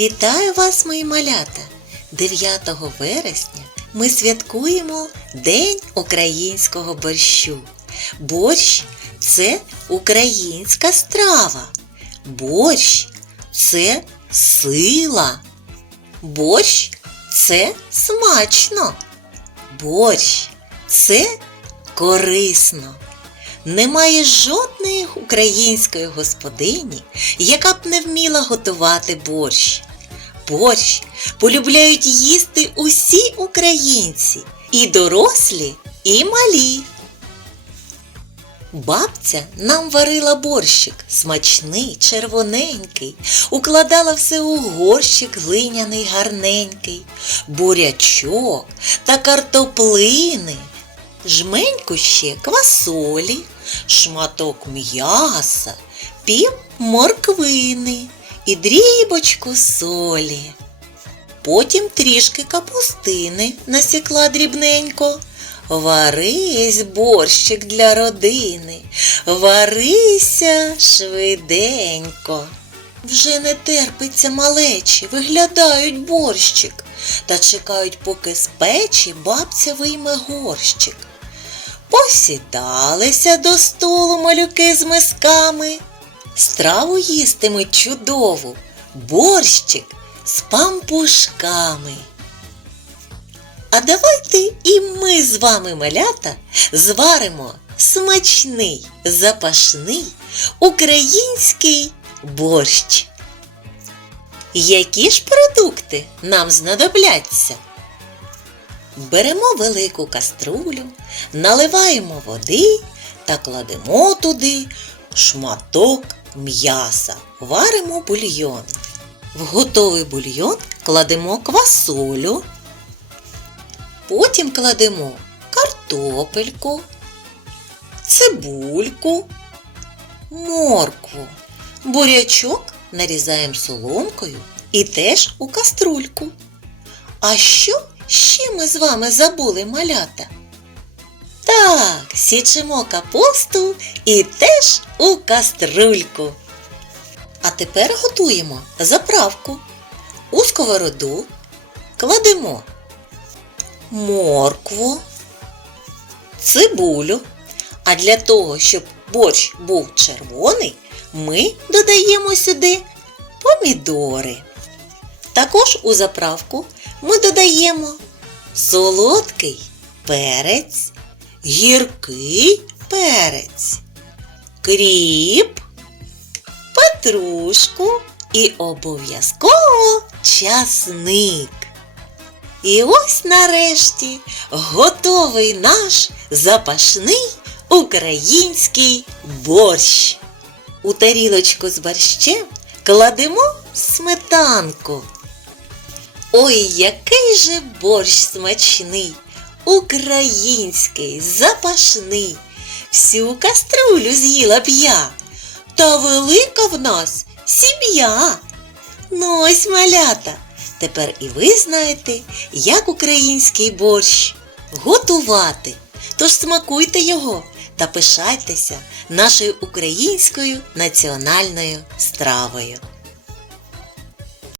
Вітаю вас, мої малята! 9 вересня ми святкуємо День українського борщу. Борщ це українська страва. Борщ це сила. Борщ це смачно. Борщ це корисно. Немає жодної української господині, яка б не вміла готувати борщ. Борщ полюбляють їсти усі українці, і дорослі, і малі. Бабця нам варила борщик, смачний, червоненький, укладала все у горщик глиняний гарненький, бурячок та картоплини, жменьку ще квасолі, шматок м'яса, пів морквини і дрібочку солі. Потім трішки капустини насікла дрібненько. Варись, борщик для родини, варися швиденько. Вже не терпиться малечі, виглядають борщик та чекають, поки з печі бабця вийме горщик. Посідалися до столу малюки з мисками. Страву їстимуть чудову, борщик з пампушками. А давайте і ми з вами, малята, зваримо смачний, запашний український борщ. Які ж продукти нам знадобляться? Беремо велику каструлю, наливаємо води та кладемо туди шматок м'яса, варимо бульйон. В готовий бульйон кладемо квасолю, потім кладемо картопельку, цибульку, моркву, бурячок нарізаємо соломкою і теж у каструльку. А що ще ми з вами забули малята? Так, січемо капусту і теж у каструльку. А тепер готуємо заправку. У сковороду кладемо моркву, цибулю. А для того, щоб борщ був червоний, ми додаємо сюди помідори. Також у заправку ми додаємо солодкий перець, гіркий перець, кріп, петрушку і обов'язково часник. І ось нарешті готовий наш запашний український борщ. У тарілочку з борщем кладемо сметанку. Ой, який же борщ смачний, український, запашний. Всю каструлю з'їла б я, та велика в нас сім'я. Ну ось малята. Тепер і ви знаєте, як український борщ готувати. Тож смакуйте його та пишайтеся нашою українською національною стравою.